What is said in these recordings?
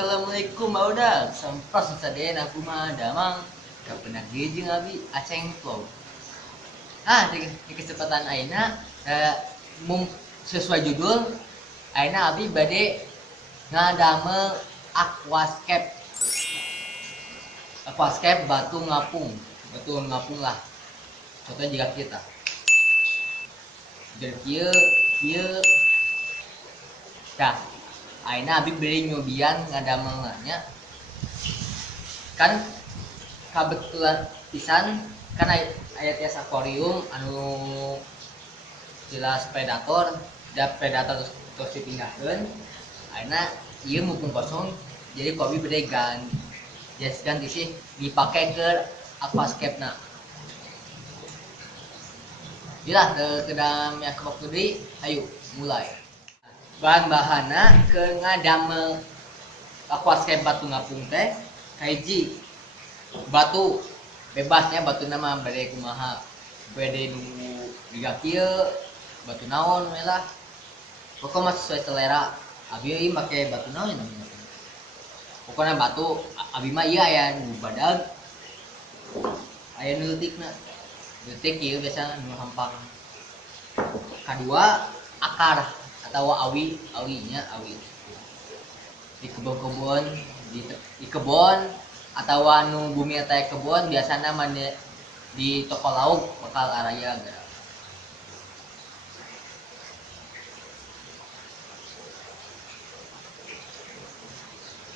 assalamualaikum Auda. Sampras saden aku mah damang kapenag jeung abi aceng flow. Di kesempatan ayeuna mung sesuai judul ayeuna abi bade ngadamel aquascape. Aquascape Batu Ngapung. Batu Ngapung lah. Contohnya jika kita. Jadi kieu dah ayeuna abi beli nyobian ngadamelnya kan kebetulan pisan kan aya tias akuarium anu jelas predator da predator terus dipindahkeun ayeuna ieu mumpung kosong jadi ku abi bade ganti sih dipake ke aquascape na ilah kedam ya waktu deui ayo mulai bahan-bahanna ke ngadamel aquascape Batu Ngapung teh kahiji batu bebasnya batu nama bade kumaha bade nu diga kieu batu naon we lah pokoknya sesuai selera abi ieu make batu naon namanya pokoknya batu abi mah ieu aya nu badag aya nu leutikna leutik ieu biasa nu hampang kadua akar atau awinya di kebun di kebun atau anu bumi atau kebun biasanya mana di toko lauk bakal araya gara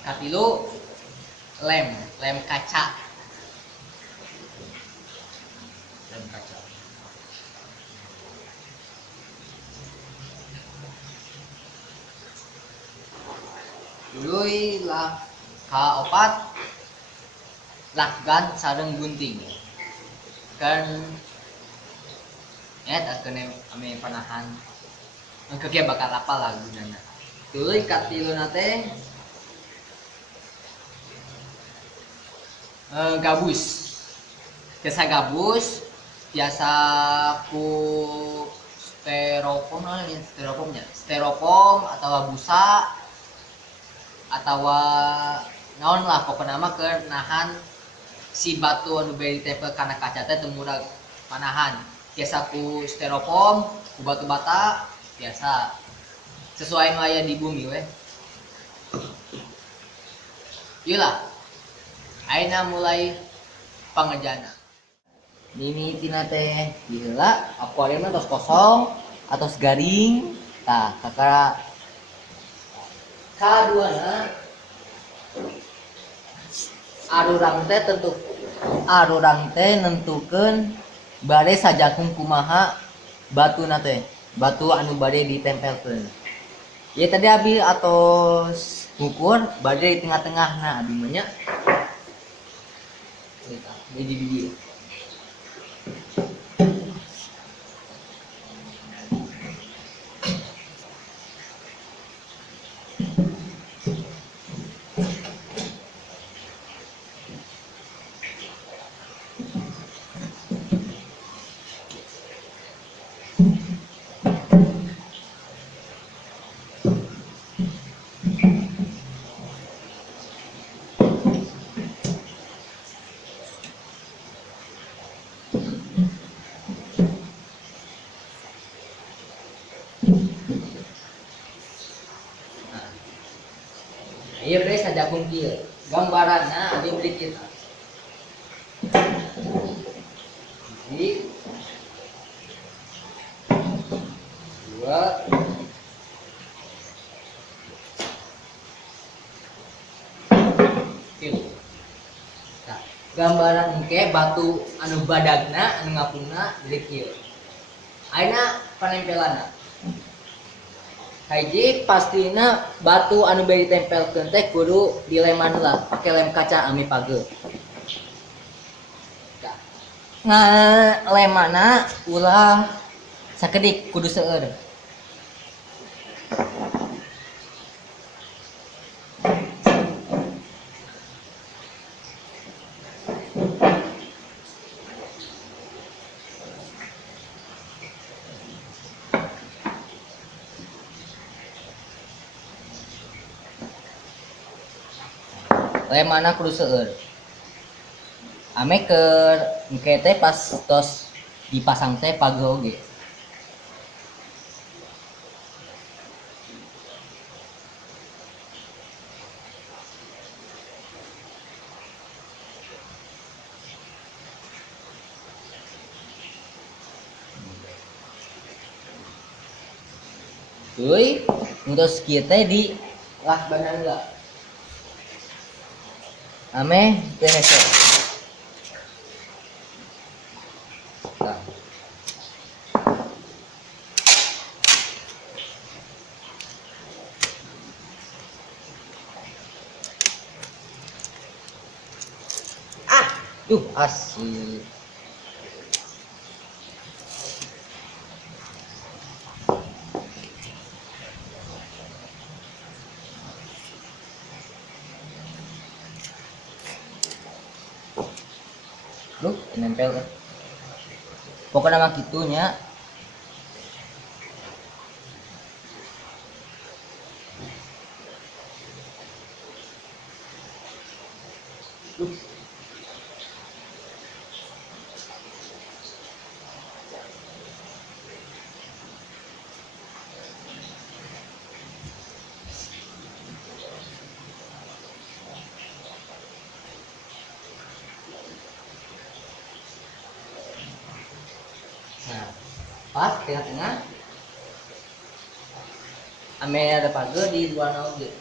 katilu lem kaca dului lah kaopat lakgan sareng gunting kan tak kena ame panahan engke ge bakal apa lagunana dului katiluna teh gabus biasa gabus biasa ku styrofoam atau busa atau naon lah pokoknya mah ke nahan si batu anu bari ditempel kana kaca teh teu murag panahan biasa ku styrofoam ku batu bata biasa sesuai nu aya di bumi we ieu lah ayeuna mulai pangejana mimitina teh diheula akuariumna tos kosong atau garing tah kakara kaduana arurang teh nentukeun bade sajakung kumaha batuna teh batu anu bade ditempelkeun ieu tadi abi atos ngukur bade di tengah-tengahna abi mah nya di dieu ieu bade sajakung kieu gambaranna abi beli kita hiji dua tilu nah gambaran engke batu anu badagna anu ngapungna jadi kieu ayeuna panempelanna hiji pastina batu anu bari ditempelkeun teh kudu dileman lah pake lem kaca ami pageu lemana ulah sakedik kudu seueur lem mana kudu seueur. Ame keur engke teh pas tos dipasang teh pageu oge. Euy, terus kita di lah baheula. Ame teh hese. Nah. Duh, asli. Duh, nempel kan. Pokoknya mah gitunya. Duh. Nah, pas tengah-tengah ame ada pagar di luar oge.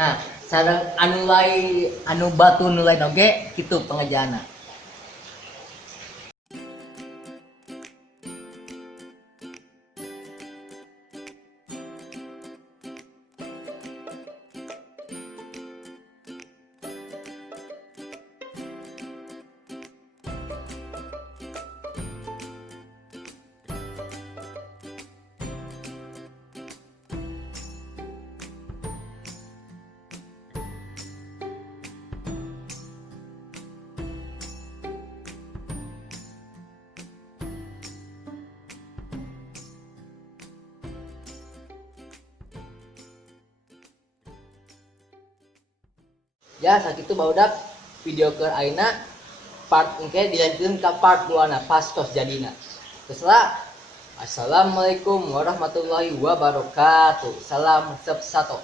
Nah, sareng anu batu nu lain oge kitu pengerjaanna. Ya sakitu barudak video ke aina part engke dilanjutkeun ka part 2 na pas tos jadina. Teruslah. Assalamualaikum warahmatullahi wabarakatuh. Salam sato.